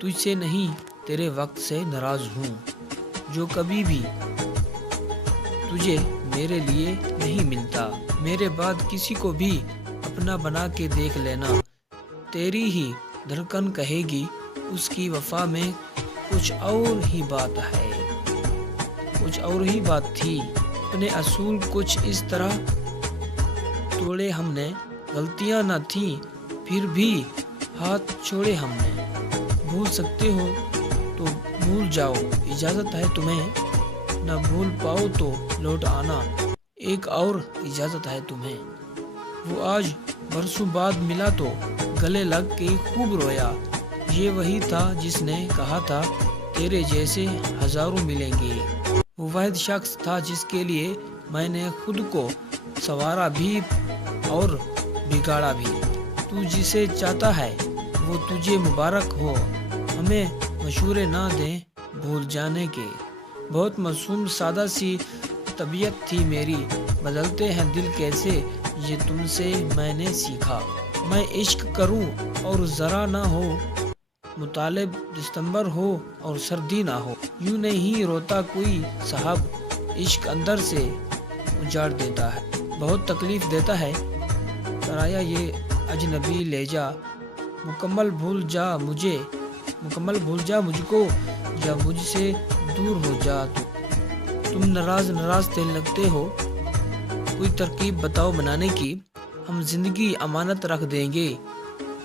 تجھ سے نہیں تیرے وقت سے ناراض ہوں، جو کبھی بھی تجھے میرے لیے نہیں ملتا۔ میرے بعد کسی کو بھی اپنا بنا کے دیکھ لینا، تیری ہی دھڑکن کہے گی اس کی وفا میں کچھ اور ہی بات ہے، کچھ اور ہی بات تھی۔ اپنے اصول کچھ اس طرح توڑے ہم نے، غلطیاں نہ تھیں پھر بھی ہاتھ چھوڑے ہم نے۔ بھول سکتے ہو تو بھول جاؤ، اجازت ہے تمہیں، نہ بھول پاؤ تو لوٹ آنا، ایک اور اجازت ہے تمہیں۔ وہ آج برسوں بعد ملا تو گلے لگ کے خوب رویا، یہ وہی تھا جس نے کہا تھا تیرے جیسے ہزاروں ملیں گے۔ وہ واحد شخص تھا جس کے لیے میں نے خود کو سنوارا بھی اور بگاڑا بھی۔ تو جسے چاہتا ہے وہ تجھے مبارک ہو، ہمیں مشورے نہ دیں بھول جانے کے۔ بہت معصوم سادہ سی طبیعت تھی میری، بدلتے ہیں دل کیسے یہ تم سے میں نے سیکھا۔ میں عشق کروں اور ذرا نہ ہو مطالب، دسمبر ہو اور سردی نہ ہو، یوں نہیں روتا کوئی صاحب، عشق اندر سے اجاڑ دیتا ہے، بہت تکلیف دیتا ہے پرایا یہ اجنبی لہجہ۔ مکمل بھول جا مجھ کو، یا مجھ سے دور ہو جا تو۔ تم ناراض سے لگتے ہو، کوئی ترکیب بتاؤ منانے کی، ہم زندگی امانت رکھ دیں گے،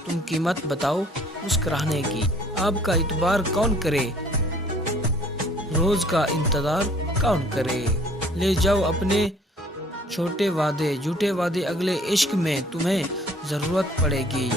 تم قیمت بتاؤ مسکرانے کی۔ آپ کا اعتبار کون کرے، روز کا انتظار کون کرے۔ لے جاؤ اپنے چھوٹے وعدے، جھوٹے وعدے، اگلے عشق میں تمہیں ضرورت پڑے گی۔